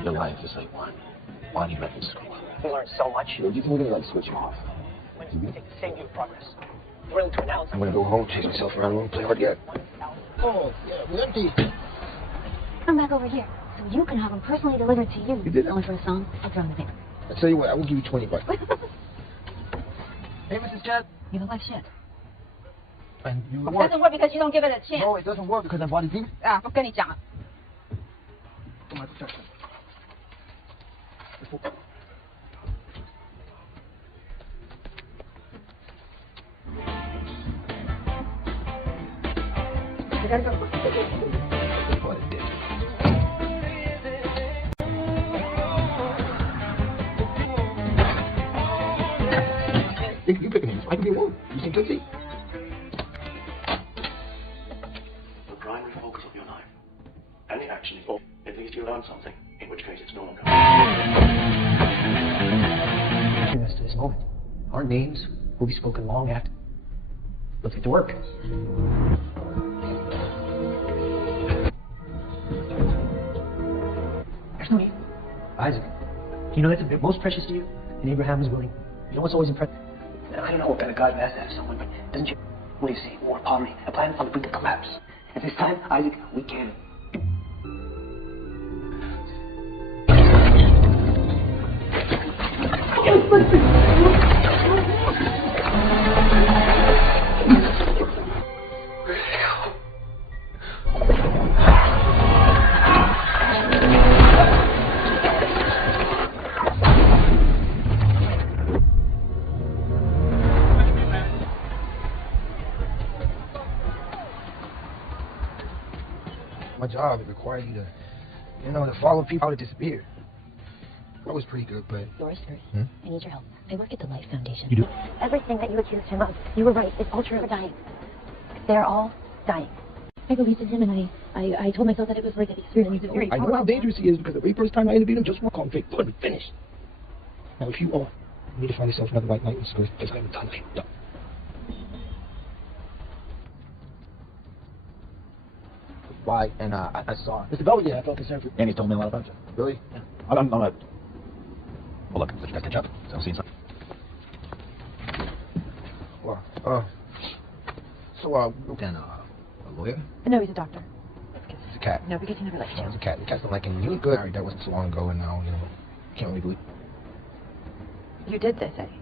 Your life is like one event in school. We learned so much. You can really like switch off. When we take the same view of progress. Thrilled to announce. I'm going to go home, chase myself around the room, play hard to get. Oh, Yeah, we're empty. Come back over here, so you can have them personally delivered to you. You did that? Only for a song. I'll throw in the paper. I'll tell you what, I will give you $20. Hey, Mrs. Chad. You look like shit. And you It work. doesn't work because you don't give it a chance. No, it doesn't work because I bought a demon. 啊，我跟你讲。 for my protection. I gotta go. What a dick. You pick a name. I can be a woman. You seem tootsie. The primary focus of your life. Any action involved, at least you learn something, in which case it's no longer. Bring us to this moment. Our names will be spoken long after. Let's get to work. There's no need. Isaac, you know that's the most precious to you, and Abraham was willing. You know what's always impressive? I don't know what kind of God you asked to have someone, but doesn't you? What do you see? War, poverty, a planet on the brink of collapse. And this time, Isaac, we can. My job, it required you to, to follow people to disappear. That was pretty good, but... Yours first. I need your help. I work at the Life Foundation. You do? Everything that you accused him of, you were right. It's all true. We're dying. They're all dying. I believed in him, and I told myself that it was worth the experience. I know how dangerous he is because the very first time I interviewed him, just one conflict, blood was finished. Now, if you all need to find yourself another white knight in skirt, because I haven't done it. Done. Why? And I saw Mr. Belvedere. I felt concerned for. Andy's told me a lot about you. Really? Yeah. I'm not. Well, look, let you guys catch up. So, see you soon. Well, then, a lawyer? No, he's a doctor. It's a cat. No, because he never liked you. It's a cat. The cats don't like him. You look good. That wasn't so long ago, and now, can't really believe. You did this, Eddie.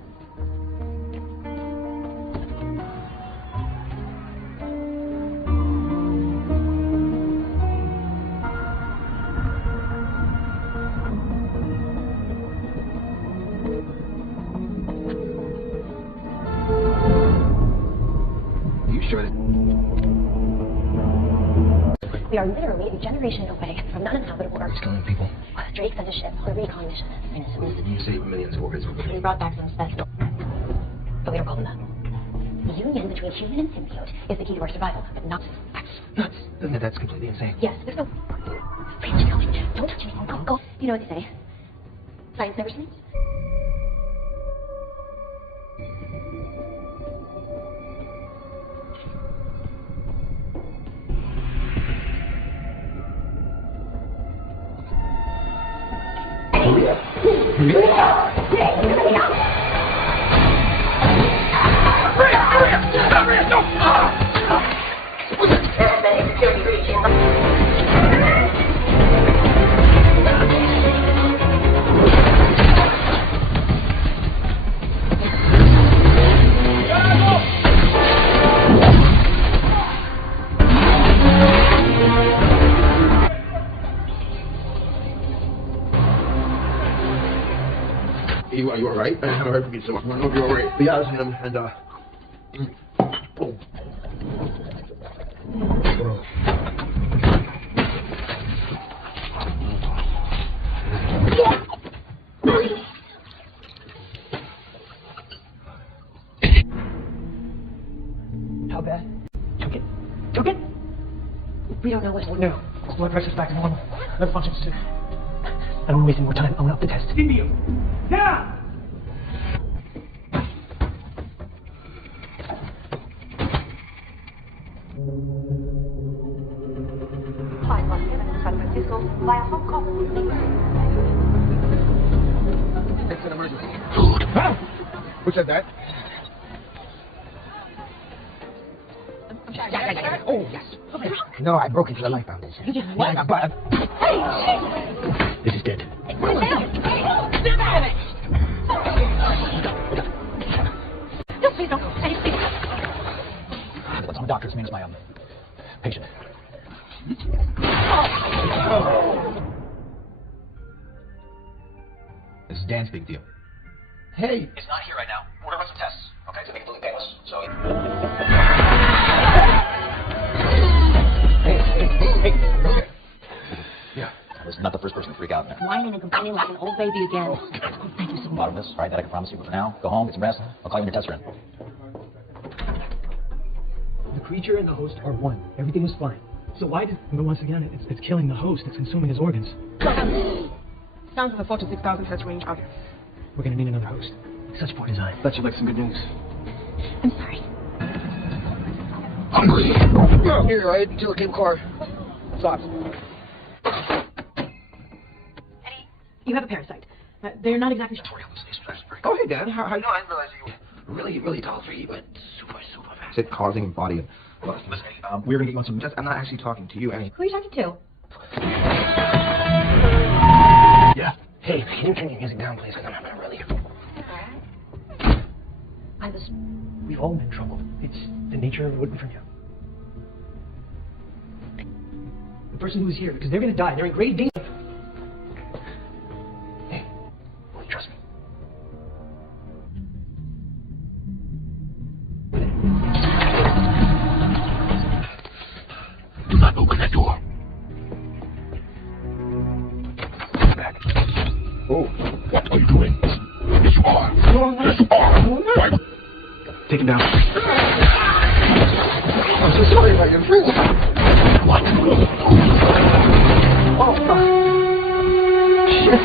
We are literally a generation away from uninhabitable Earth. He's killing people. Drake sent a ship on a recon mission. You saved millions of organs. We brought back some special. But we don't call them that. The union between human and symbiote is the key to our survival, but not... That's nuts. Isn't it? That's completely insane. Yes, there's no... Please, don't touch me. Go. You know what they say. Science never sleeps. Are you alright? I haven't heard from you so much. I hope you're alright. But yeah, listen, and boom. How bad? Took it? We don't know what. No. Blood pressure's back to normal. Liver functions too. I don't want to waste any more time. I want up the test. India! Now! San Francisco via Hong Kong. It's an emergency. Huh? Who said that? I'm sorry. Oh, yes. No, I broke into the Life Foundation. You did what? This is dead. No, please don't. What's on the doctor's means my patient. This is Dan's big deal. Hey! It's not here right now. We're gonna run some tests. Okay, to make it completely painless. So. Hey. Okay. Yeah. I was not the first person to freak out in there. Whining and complaining like an old baby again. Thank you so much. Bottom of this, all right, that I can promise you. But for now, go home, get some rest. I'll call you when your tests are in. The creature and the host are one. Everything was fine. So why did... But once again, it's killing the host. It's consuming his organs. Sounds in the 4 to 6,000 hertz range out. We're gonna need another host. Such poor design. Thought you'd like some good news. I'm sorry. Hungry! Here, I had to came car. Sauce. Eddie, you have a parasite. They're not exactly sure. Oh, hey, Dan. How you doing? I didn't realize you were really tall for you, but super fast. It's causing body lust. Listen, we're gonna get you on some. I'm not actually talking to you, Annie. Who are you talking to? Yeah. Hey, can you turn your music down, please? Because I'm having a really We've all been in trouble. It's the nature of working from you. The person who's here, because they're going to die. They're in great danger. Hey, will you trust me? Do not open that door. Back. Oh, what are you doing? Yes, you are. Yes, you are. Why? Take him down. I'm so sorry about your friends. What? Oh, fuck. Shit.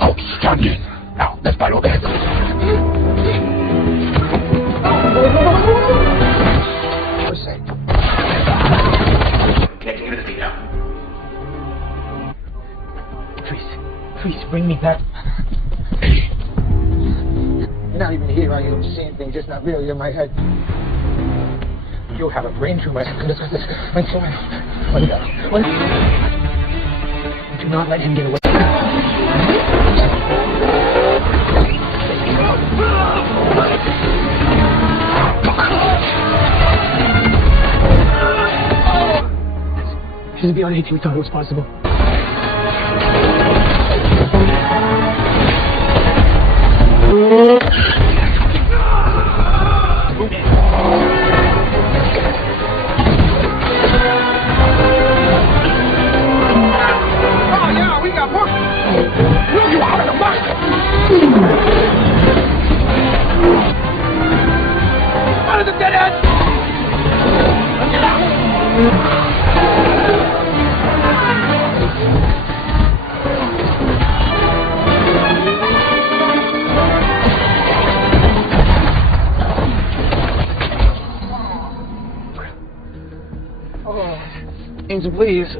Outstanding. Now, let's buy your bed. What's that? Can't give it to me now. Please, bring me back. Eddie. You're not even here, are you? I'm seeing things, just not really in my head. You have a brain tumor. Let's go. Let's go. What is that? What? Do not let him get away. This is beyond anything we thought it was possible. Oh, yeah, we got more. Will you out of the box? Out of the dead end! Get out! Angel, please.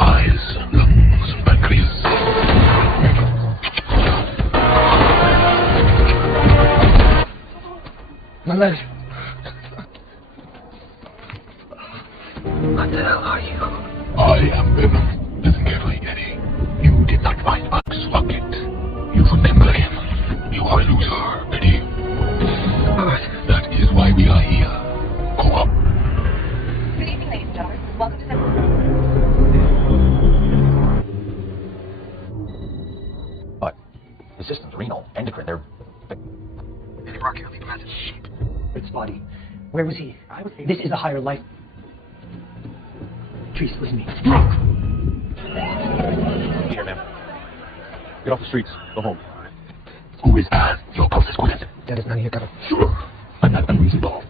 Eyes, lungs, and pancreas. My legs. What the hell are you? I am Venom. Listen carefully, Eddie. You did not find Bugs Bucket. You remember him. You are a loser, Eddie. That is why we are here. Go up. Good evening, ladies and gentlemen. Welcome to But the system's renal, endocrine, they're... Eddie Rocky, I'll leave him at this. Shit. Rick's body. Where was he? This is a higher life. Trees, listen to me. Here, man. Get off the streets. Go home. Who is that? Your pulse is good. That is none of your cover. Sure. I'm not unreasonable.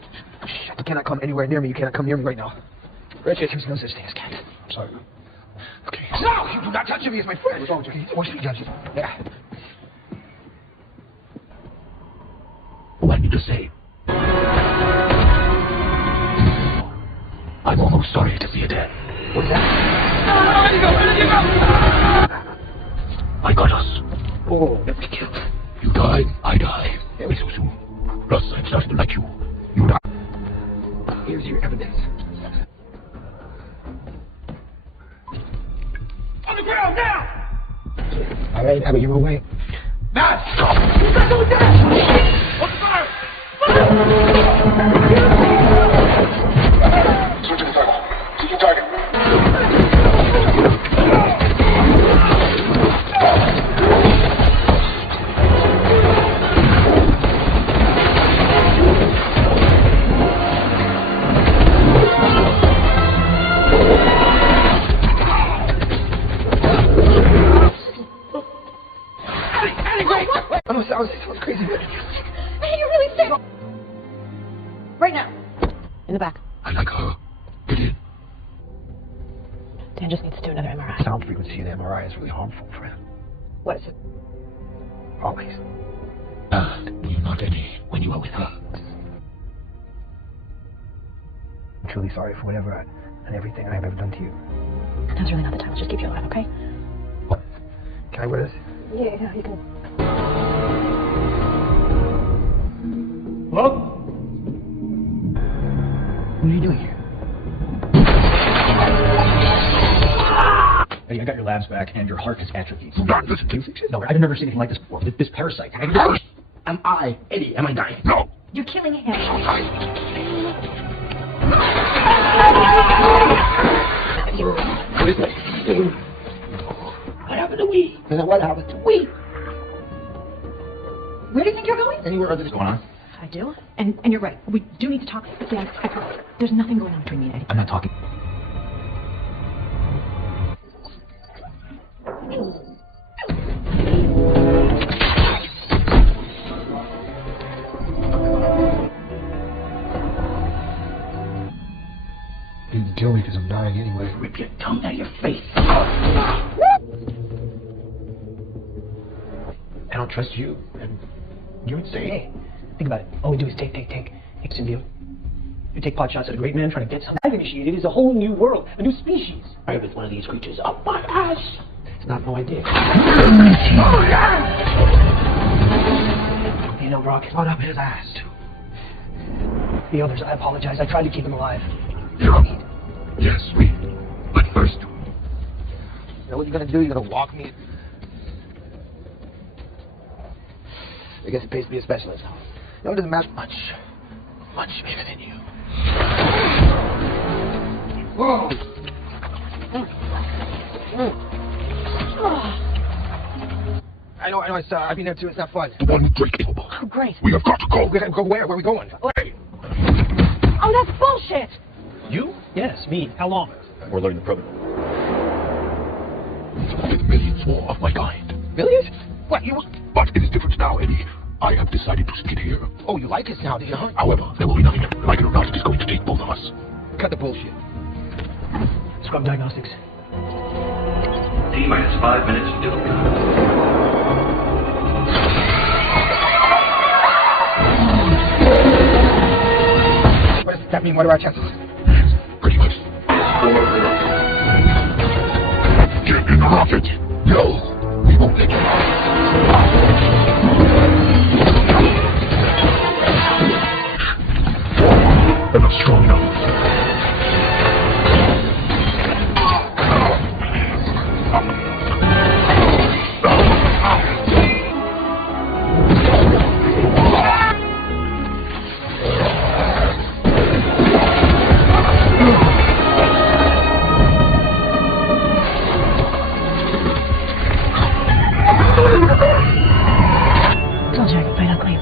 Shit, you cannot come anywhere near me. You cannot come near me right now. Richard, there's no such thing as cat. I'm sorry. Okay. No, you do not touch me as my friend. What's wrong with you? Why should we judge you? Yeah. What I need to say. I'm almost sorry to see you dead. What's that? Where did you go? I got us. Oh, let's be killed. You died, I die. Very so soon. Plus, I'm starting to like you. You die. Here's your evidence. On the ground now! All right, have it your own way. Matt! Stop! You got someone dead! On the fire! Switching target. Switching target. That was crazy. Hey, you're really sick. Right now. In the back. I like her. Get in. Dan just needs to do another MRI. Sound frequency in the MRI is really harmful for him. What is it? Always. And do you not, Eddie, when you are with her? I'm truly sorry for whatever and everything I have ever done to you. Now's really not the time. Let's just keep you alive, okay? What? Can I wear this? Yeah, you can. Hello? What are you doing here? Eddie, I got your labs back, and your heart is atrophied. Do not listen to me. No, I've never seen anything like this before. This parasite. Am I, Eddie, am I dying? No. You're killing him. What is it? What happened to we? What happened to we? Where do you think you're going? Anywhere other than going on? I do. And you're right. We do need to talk. But yeah, I promise. There's nothing going on between me and Eddie. I'm not talking. You can kill me because I'm dying anyway. Rip your tongue out of your face. I don't trust you, and you're insane. Hey, think about it. All we do is take symbiote. You take pot shots at a great man trying to get something. I've initiated is a whole new world, a new species. I ripped one of these creatures up my ass. It's not no idea. You know, Brock, What up his ass? the others, I apologize. I tried to keep them alive. Yeah. Yes, we. But first, You know what you're gonna do? You're gonna walk me. I guess it pays to be a specialist. You know, it doesn't matter much bigger than you. Whoa! I know, I've been there too, it's not fun. the one Drake capable. Oh, great. We have got to go. We're gonna go where? Where are we going? Hey, Oh, that's bullshit. You? Yes, me. How long? We're learning the program. with millions more of my kind. Millions? What, you... But it is different now, Eddie. I have decided to stick it here. Oh, you like us now, do you, huh? However, there will be nothing like it or not. It is going to take both of us. Cut the bullshit. Scrub diagnostics. T-minus 5 minutes to the What does that mean? What are our chances? Pretty much. Get in the rocket. No, we won't let you. They're not strong enough. Told you I could fight ugly.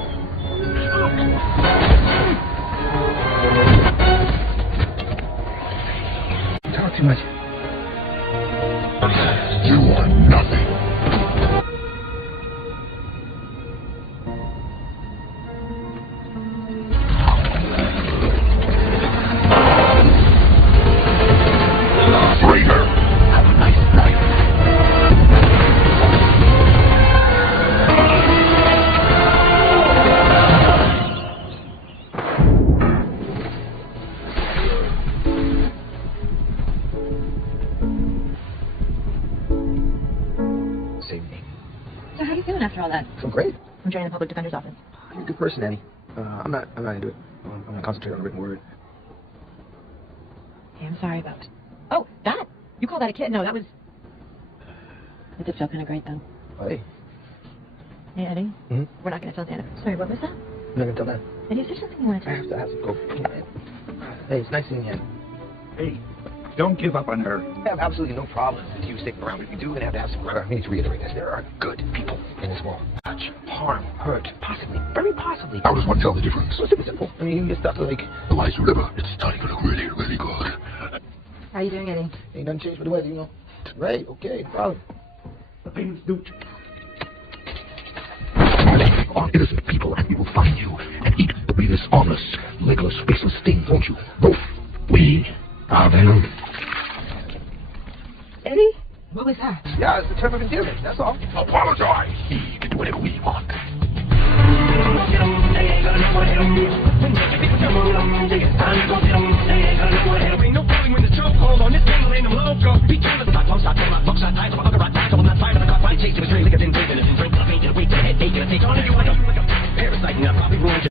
Talk too much. You are nothing. Traitor. Have a nice night. Same name. So how are you feeling after all that? So great. I'm joining the public defender's office. You're a good person, Annie. I'm not into it. I'm gonna concentrate on the written word. Hey, I'm sorry about it. Oh, that? You call that a kid? No, that was... It did feel kind of great, though. Hey, Hey, Eddie. Hmm? We're not going to tell Santa. Sorry, what was that? you're not gonna tell that. Eddie, is there something you want to I tell me? have to go. Hey, it's nice seeing you. Hey, don't give up on her. I have absolutely no problem with you sticking around. If you do, we're gonna have some. I need to reiterate this. There are good people in this world. Touch, harm, hurt, possibly, very possibly. How does one tell the difference? So super simple. I mean, you get stuff like, The lights river. It's starting to look really, really good. How are you doing, Eddie? ain't nothing changed with the weather, you know. Right? Okay, no problem. The payments due. Prey on innocent people, and we will find you and eat the meatless, armless, legless, faceless things, won't you? Both. We are them. Eddie? What was that? Yeah, it's the term of endearment. That's all. Apologize. We can do whatever we want. Ain't no telling when the chokehold on this thing ain't no logo. Be careful, I won't stop, buckshot eyes, I'm a right back, I'm not side of the car, body chase to the drink, liquor, then drink, and drink, I ain't gonna wait till headache, and take on you like a parasite, and I'll probably ruin your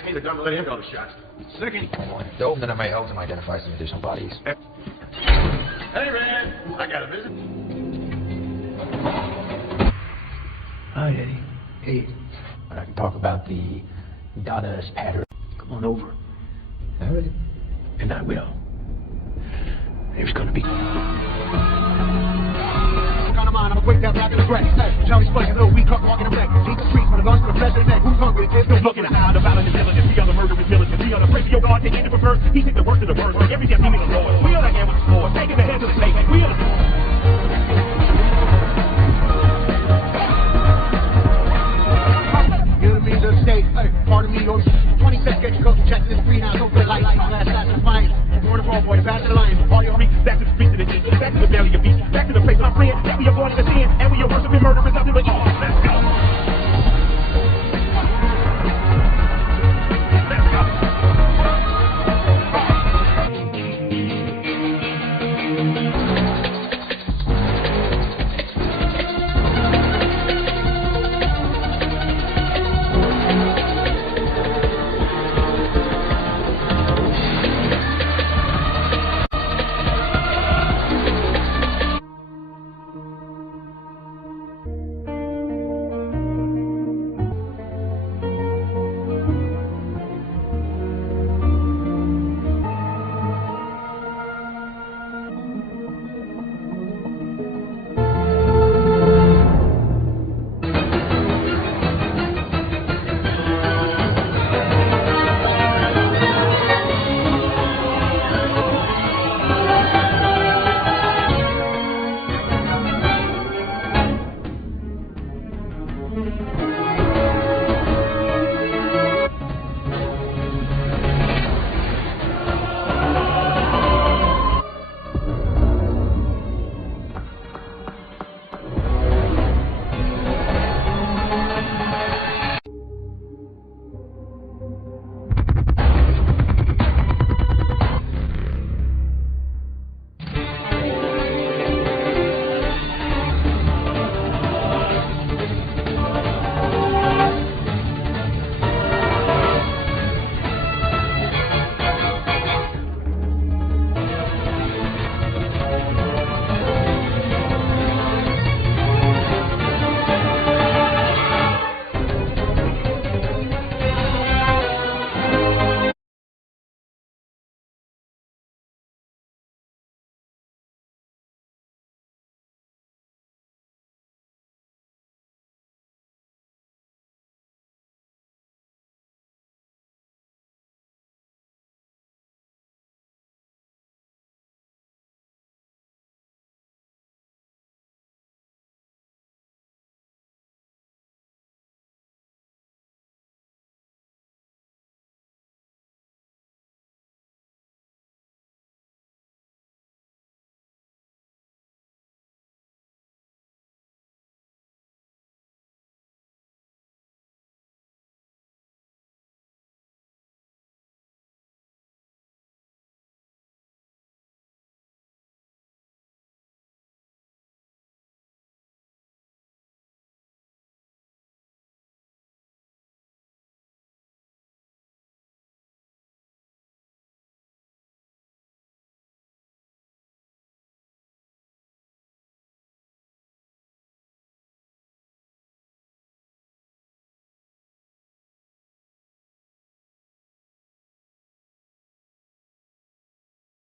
ask me, they're going to let him call the shots. Second. Dope, then I might help them identify some additional bodies. Hey, man. I got a visit. Hi, Eddie. Hey, I can talk about the Donna's pattern. Come on over. All right. And I will. There's gonna be... I'm a quick that rap in the grass. Johnny Sponge, a little weak, caught walking the back. Eat the streets with a lunch for the president. Who's hungry? There's no looking at how the violent is militant. We are the murderous militant. We are the praise of your God to end it for first. He